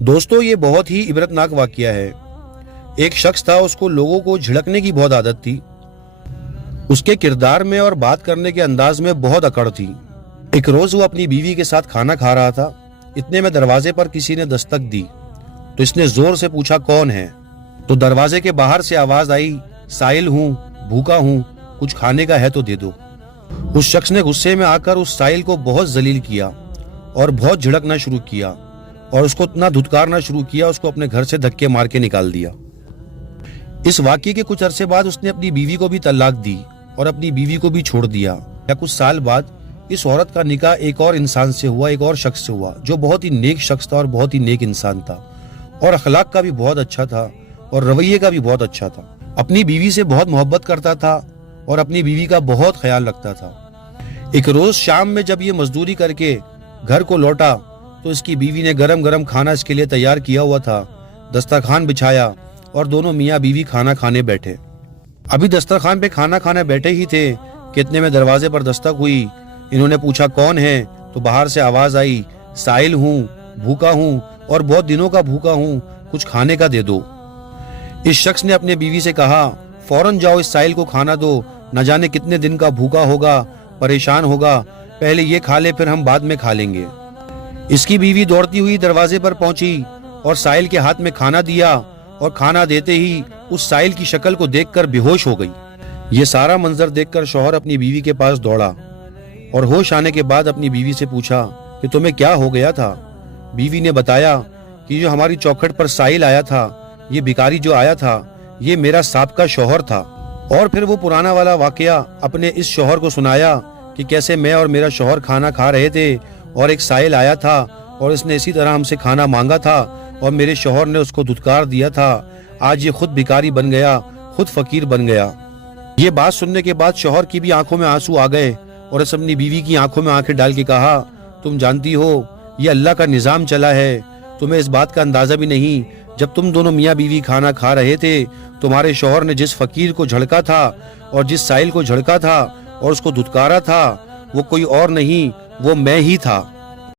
दोस्तों, ये बहुत ही इबरतनाक वाकया है। एक शख्स था, उसको लोगों को झिड़कने की बहुत आदत थी। उसके किरदार में और बात करने के अंदाज में बहुत अकड़ थी। एक रोज वो अपनी बीवी के साथ खाना खा रहा था। इतने में दरवाजे पर किसी ने दस्तक दी तो इसने जोर से पूछा, कौन है? तो दरवाजे के बाहर से आवाज आई, साइल हूं, भूखा हूं, कुछ खाने का है तो दे दो। उस शख्स ने गुस्से में आकर उस साइल को बहुत जलील किया और बहुत झिड़कना शुरू किया और उसको इतना धुतकारना शुरू किया, उसको अपने घर से धक्के मार के निकाल दिया। इस वाकये के कुछ अरसे बाद उसने अपनी बीवी को भी तलाक दी और अपनी बीवी को भी छोड़ दिया। या कुछ साल बाद इस औरत का निकाह एक और इंसान से हुआ, एक और शख्स से हुआ, जो बहुत ही नेक शख्स था और बहुत ही नेक इंसान था और अखलाक का भी बहुत अच्छा था और रवैये का भी बहुत अच्छा था। अपनी बीवी से बहुत मोहब्बत करता था और अपनी बीवी का बहुत ख्याल रखता था। एक रोज शाम में जब ये मजदूरी करके घर को लौटा तो इसकी बीवी ने गरम गरम खाना इसके लिए तैयार किया हुआ था। दस्तरखान बिछाया और दोनों मियाँ बीवी खाना खाने बैठे। अभी दस्तरखान पे खाना खाने बैठे ही थे कि इतने में दरवाजे पर दस्तक हुई। इन्होंने पूछा, कौन है? तो बाहर से आवाज आई, साइल हूँ, भूखा हूँ और बहुत दिनों का भूखा हूँ, कुछ खाने का दे दो। इस शख्स ने अपने बीवी से कहा, फौरन जाओ इस साइल को खाना दो, न जाने कितने दिन का भूखा होगा, परेशान होगा, पहले ये खा ले फिर हम बाद में खा लेंगे। इसकी बीवी दौड़ती हुई दरवाजे पर पहुंची और साइल के हाथ में खाना दिया और खाना देते ही उस साइल की शक्ल को देखकर बेहोश हो गई। ये सारा मंजर देखकर शौहर अपनी बीवी के पास दौड़ा और होश आने के बाद अपनी बीवी से पूछा कि तुम्हें क्या हो गया था? बीवी ने बताया कि जो हमारी चौखट पर साइल आया था, ये भिखारी जो आया था, ये मेरा साबका शौहर था। और फिर वो पुराना वाला वाकया अपने इस शौहर को सुनाया कि कैसे मैं और मेरा शौहर खाना खा रहे थे और एक साइल आया था और इसने इसी तरह हमसे खाना मांगा था और मेरे शौहर ने उसको धुतकार दिया था। आज ये खुद भिखारी बन गया, खुद फकीर बन गया। ये बात सुनने के बाद शौहर की भी आंखों में आंसू आ गए और इस अपनी बीवी की आंखों में आंखें डाल के कहा, तुम जानती हो ये अल्लाह का निजाम चला है, तुम्हें इस बात का अंदाजा भी नहीं। जब तुम दोनों मियाँ बीवी खाना खा रहे थे, तुम्हारे शौहर ने जिस फकीर को झड़का था और जिस साइल को झड़का था और उसको धुतकारा था, वो कोई और नहीं, वो मैं ही था।